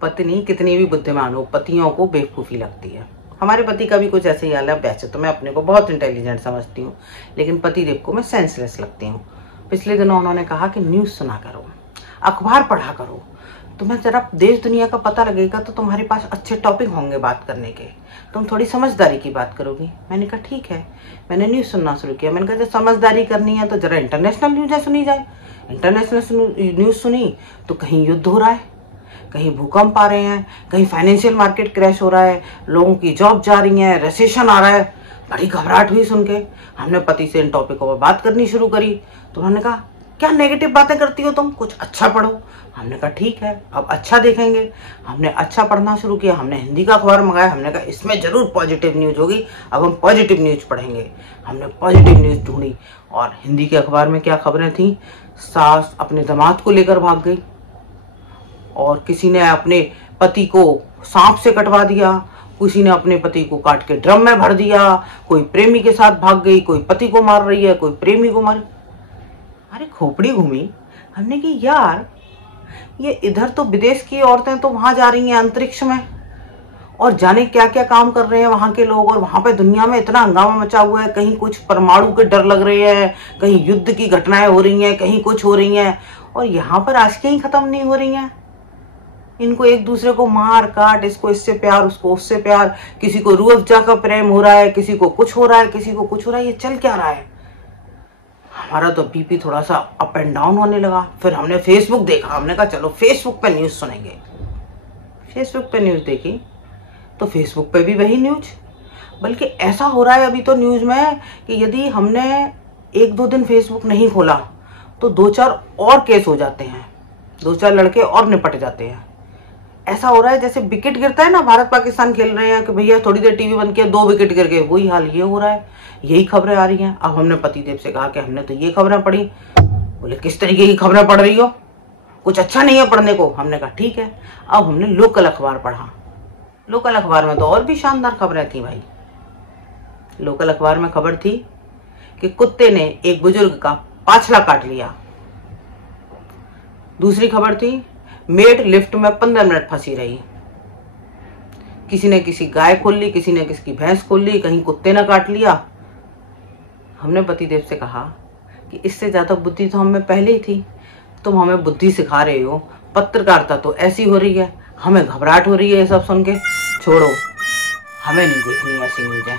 पत्नी कितनी भी बुद्धिमान हो, पतियों को बेवकूफ़ी लगती है। हमारे पति का भी कुछ ऐसे ही हाल है। वैसे तो मैं अपने को बहुत इंटेलिजेंट समझती हूँ, लेकिन पतिदेव को मैं सेंसलेस लगती हूँ। पिछले दिनों उन्होंने कहा कि न्यूज़ सुना करो, अखबार पढ़ा करो, तुम्हें जरा देश दुनिया का पता लगेगा तो तुम्हारे पास अच्छे टॉपिक होंगे बात करने के, तुम थोड़ी समझदारी की बात करोगी। मैंने कहा ठीक है, मैंने न्यूज़ सुनना शुरू किया। मैंने कहा जब समझदारी करनी है तो जरा इंटरनेशनल न्यूज़ सुनी जाए। इंटरनेशनल न्यूज़ सुनी तो कहीं युद्ध हो रहा है, कहीं भूकंप आ रहे हैं, कहीं फाइनेंशियल मार्केट क्रैश हो रहा है, लोगों की जॉब जा रही है, रिसेशन आ रहा है। बड़ी घबराहट हुई सुन के। हमने पति से इन टॉपिकों पर बात करनी शुरू करी तो उन्होंने कहा क्या नेगेटिव बातें करती हो तुम, कुछ अच्छा पढ़ो। हमने कहा ठीक है, अब अच्छा देखेंगे। हमने अच्छा पढ़ना शुरू किया। हमने हिंदी का अखबार मंगाया। हमने कहा इसमें जरूर पॉजिटिव न्यूज़ होगी, अब हम पॉजिटिव न्यूज़ पढ़ेंगे। हमने पॉजिटिव न्यूज़ ढूंढी और हिंदी के अखबार में क्या खबरें थी। सास अपने दामाद को लेकर भाग गई, और किसी ने अपने पति को सांप से कटवा दिया, किसी ने अपने पति को काट के ड्रम में भर दिया, कोई प्रेमी के साथ भाग गई, कोई पति को मार रही है, कोई प्रेमी को मार। अरे खोपड़ी घूमी। हमने कि यार ये इधर तो विदेश की औरतें तो वहां जा रही हैं अंतरिक्ष में, और जाने क्या क्या काम कर रहे हैं वहां के लोग, और वहां पे दुनिया में इतना हंगामा मचा हुआ है। कहीं कुछ परमाणु के डर लग रहे हैं, कहीं युद्ध की घटनाएं हो रही हैं, कहीं कुछ हो रही हैं, और यहाँ पर आशिकें ही खत्म नहीं हो रही हैं। इनको एक दूसरे को मार काट, इसको इससे प्यार, उसको उससे प्यार, किसी को रूह अफ़ज़ा का प्रेम हो रहा है, किसी को कुछ हो रहा है, किसी को कुछ हो रहा है। ये चल क्या रहा है? हमारा तो बीपी थोड़ा सा अप एंड डाउन होने लगा। फिर हमने फेसबुक देखा। हमने कहा चलो फेसबुक पे न्यूज़ सुनेंगे। फेसबुक पे न्यूज़ देखी तो फेसबुक पे भी वही न्यूज़, बल्कि ऐसा हो रहा है अभी तो न्यूज़ में कि यदि हमने 1-2 दिन फेसबुक नहीं खोला तो 2-4 और केस हो जाते हैं, 2-4 लड़के और निपट जाते हैं। ऐसा हो रहा है जैसे विकेट गिरता है ना, भारत पाकिस्तान खेल रहे हैं कि भैया थोड़ी देर टीवी बंद किया, 2 विकेट गिर गए, वही हाल ये हो रहा है। यही खबरें आ रही हैं। अब हमने पतिदेव से कहा कि हमने तो ये खबरें पढ़ी। बोले किस तरीके की खबरें पढ़ रही हो, कुछ अच्छा नहीं है पढ़ने को। हमने कहा ठीक है। अब हमने लोकल अखबार पढ़ा। लोकल अखबार में तो और भी शानदार खबरें थी भाई। लोकल अखबार में खबर थी कि कुत्ते ने एक बुजुर्ग का पाछला काट लिया। दूसरी खबर थी मेड लिफ्ट में 15 मिनट फंसी रही। किसी ने किसी गाय खोल ली, किसी ने किसी की भैंस खोल ली, कहीं कुत्ते ने काट लिया। हमने पतिदेव से कहा कि इससे ज्यादा बुद्धि तो हमें पहले ही थी, तुम हमें बुद्धि सिखा रहे हो, पत्रकारिता तो ऐसी हो रही है, हमें घबराहट हो रही है ये सब सुन के। छोड़ो, हमें नहीं देखनी ऐसी न्यूज़ें।